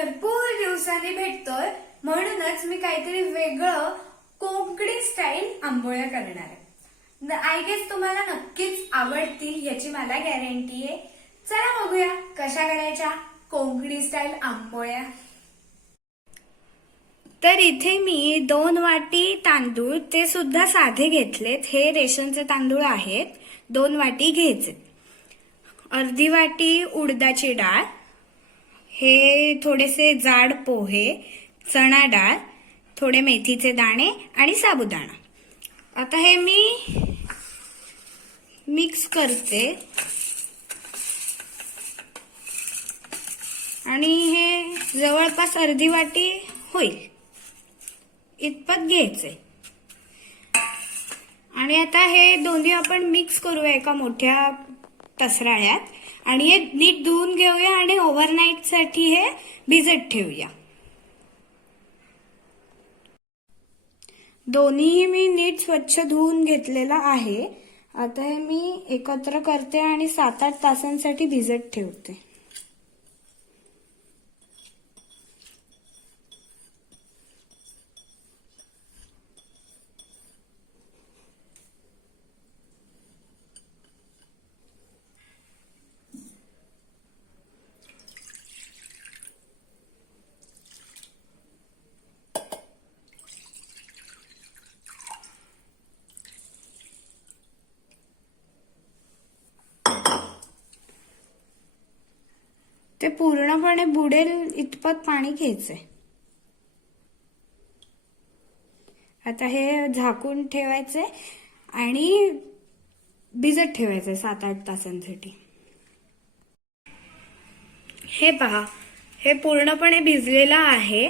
भरपूर दिवसांनी भेटतोय म्हणूनच मी काहीतरी वेगळं कोकणी स्टाईल आंबोळ्या करणार आहे। आय गेस तुम्हाला नक्कीच आवडतील याची मला गॅरंटी आहे। चला बघूया कशा करायच्या कोकणी स्टाईल आंबोळ्या। तर इथे मी 2 वाटी तांदूळ ते सुद्धा साधे घेतलेत। हे रेशनचे तांदूळ आहेत। 2 वाटी घ्यायचे। अर्धी वाटी उडदाची डाळ, हे थोडेसे जाड पोहे, चणा डाळ, थोडे मेथीचे दाणे आणि साबुदाणा। आता हे मी मिक्स करते आणि हे जवळपास अर्धी वाटी होईल इतपत घ्यायचे। आणि आता हे दोन्ही आपण मिक्स करूया एका मोठ्या पसराळ्यात आणि हे नीट धुवून घेऊया आणि ओव्हरनाईट साठी हे भिजत ठेवूया। दोन्ही मी नीट स्वच्छ धुवून घेतलेला आहे। आता हे मी एकत्र करते आणि 7-8 तासांसाठी भिजत ठेवते। ते पूर्णपणे बुडेल इतपत पाणी घ्यायचंय। आता हे झाकून ठेवायचे आणि भिजत ठेवायचे 7-8 तासांसाठी। हे पहा, हे पूर्णपणे भिजलेलं आहे।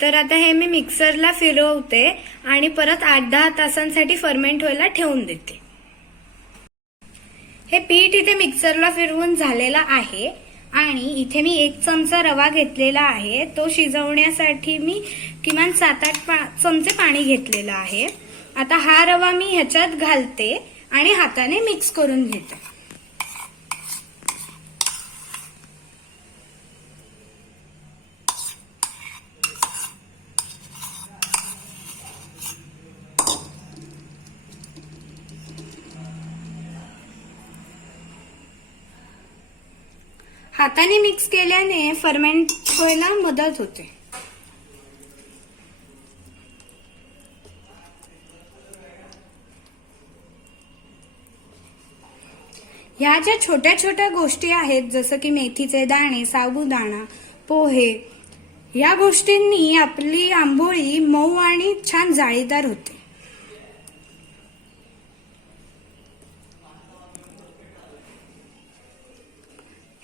तर आता हे मी मिक्सरला फिरवते आणि परत 8-10 तासांसाठी फर्मेंट व्हायला ठेवून देते। हे पीठ इथे मिक्सरला फिरवून झालेला आहे आणि इथे मी 1 चमचा रवा घेतलेला आहे। तो शिजवण्यासाठी मी किमान 7-8 चमचे पाणी घेतलेलं आहे। आता हा रवा मी ह्याच्यात घालते आणि हाताने मिक्स करून घेते। हाताने मिक्स केल्याने फर्मेंट व्हायला मदत होते। ह्या ज्या छोट्या छोट्या गोष्टी आहेत जसं की मेथीचे दाणे, साबुदाणा, पोहे, या गोष्टींनी आपली आंबोळी मऊ आणि छान जाळीदार होते।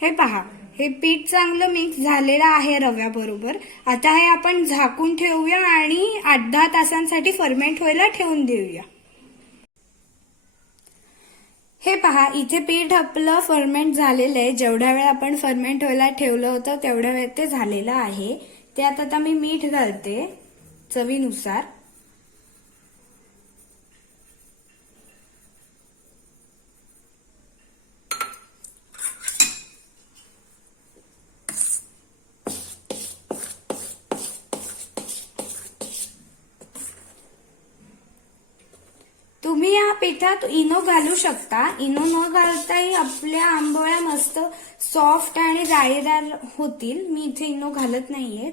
हे पहा, हे पीठ चांगलं मिक्स झालेलं आहे रव्याबरोबर। आता हे आपण झाकून ठेवूया आणि 8-10 तासांसाठी फर्मेंट व्हायला ठेवून देऊया। हे पहा, इथे पीठ आपलं फर्मेंट झालेलं आहे। जेवढ्या वेळ आपण फर्मेंट व्हायला ठेवलं होतं तेवढ्या वेळ ते झालेलं आहे। त्यात आता मी मीठ घालते चवीनुसार। तुम्ही या पिठात इनो घालू शकता। इनो न घालताही आपल्या आंबोळ्या मस्त सॉफ्ट आणि जाळीदार होतील। मी इथे इनो घालत नाहीये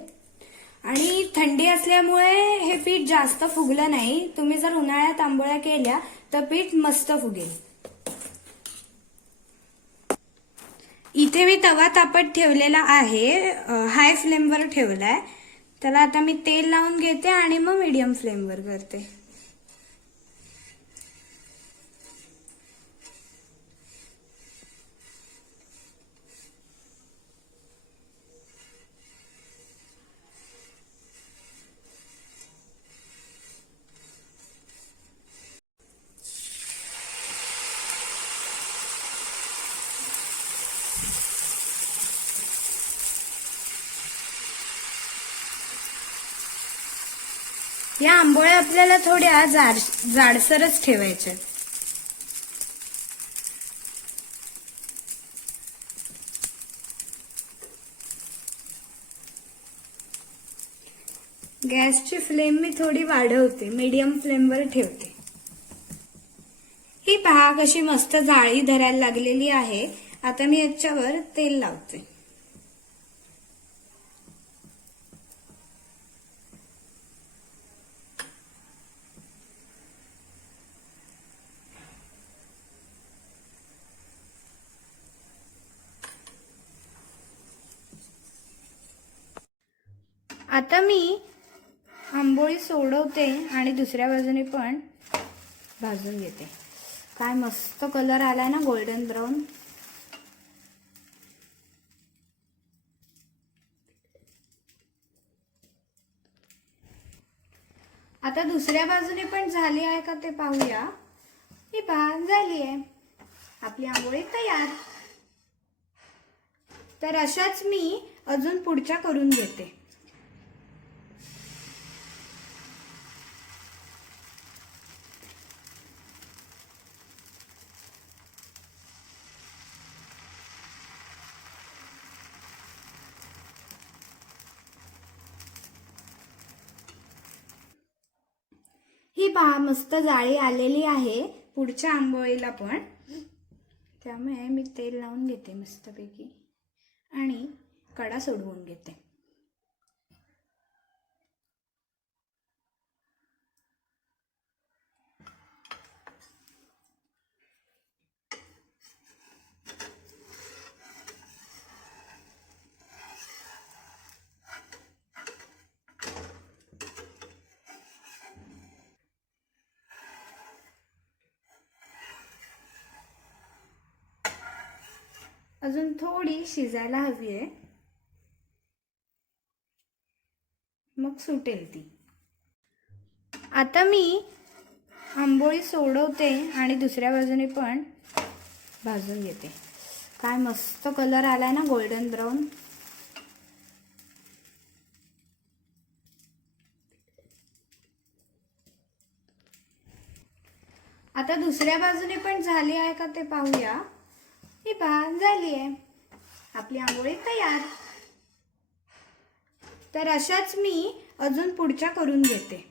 आणि थंडी असल्यामुळे हे पीठ जास्त फुगलं नाही। तुम्ही जर उन्हाळ्यात आंबोळ्या केल्या तर पीठ मस्त फुगेल। इथे मी तवा तापत ठेवलेला आहे, हाय फ्लेमवर ठेवलाय। त्याला आता मी तेल लावून घेते आणि मग मीडियम फ्लेमवर करते। या आंबोळ्या आपल्याला थोड्या जाडसरच ठेवायच्या। गॅसची फ्लेम मी थोडी वाढवते, मीडियम फ्लेमवर ठेवते. ही पहा कशी मस्त जाळी धरायला लागलेली आहे. आता मी याच्यावर तेल लावते. आता मी आंबोळी सोडवते आणि दुसऱ्या बाजूने पण भाजून घेते. काय मस्त कलर आलाय ना, गोल्डन ब्राऊन. आता दुसऱ्या बाजूने पण झाली आहे का ते पाहूया. ही पहा झाली आहे आपली आंबोळी तयार. तर अशाच मी अजून पुढच्या करून घेते. ही पहा मस्त जाळी आलेली आहे पुढच्या आंबोळीला पण. त्यामुळे मी तेल लावून घेते मस्तपैकी आणि कडा सोडवून घेते. अजून थोडी शिजायला हवी आहे, मग सुटेल ती. आता मी आंबोळी सोडवते आणि दुसऱ्या बाजूने पण भाजून घेते. काय मस्त कलर आलाय ना, गोल्डन ब्राऊन. आता दुसऱ्या बाजूने पण झाली आहे का ते पाहूया. ही पहा झाली आहे आपली आंबोळी तयार. तर अशाच मी अजून पुढच्या करून घेते.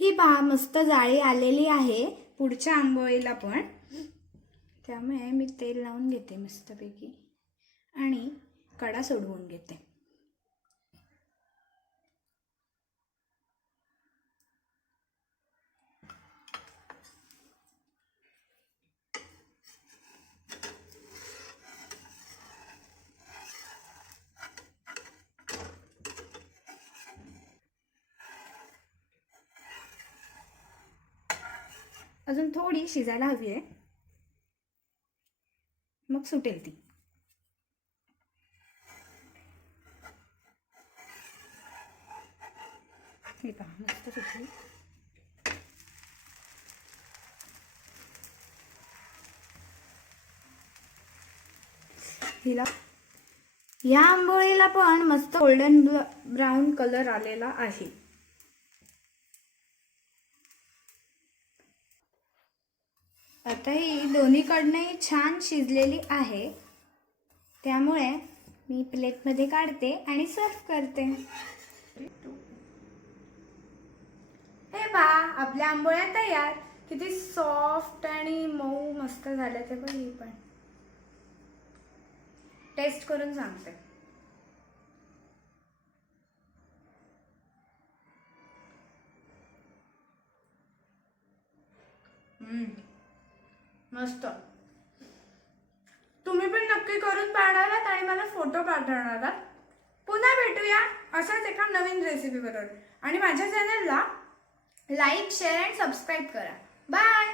ही पहा मस्त जाळी आलेली आहे पुढच्या आंबोळीला पण. त्यामुळे मी तेल लावून घेते मस्तपैकी आणि कडा सोडवून घेते. अजून थोडी शिजायला हवी आहे, मग सुटेल ती. हे पहा मस्त सुटली. हिला या आंबोळीला पण मस्त गोल्डन ब्राऊन कलर आलेला आहे. आता ही दोन्हीकडने छान शिजलेली आहे. त्यामुळे मी प्लेटमध्ये काढते आणि सर्व करते. हे पहा आपल्या आंबोळ्या तयार. किती सॉफ्ट आणि मऊ मस्त झाल्या ते पण. ही पण टेस्ट करून सांगते. मस्त. तुम्ही पण नक्की करून पाहणार आणि मला फोटो पाठवणार. पुन्हा भेटूया अशाच एका नवीन रेसिपी बरोबर. आणि माझ्या चॅनलला लाईक, शेअर आणि सबस्क्राईब करा. बाय.